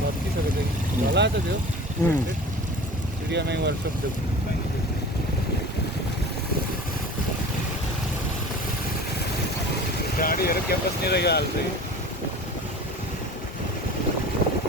धरती सकते भला तो जो चिड़िया में वर्कशॉप जब गाड़ी कैंपस नहीं रहेगा हाल से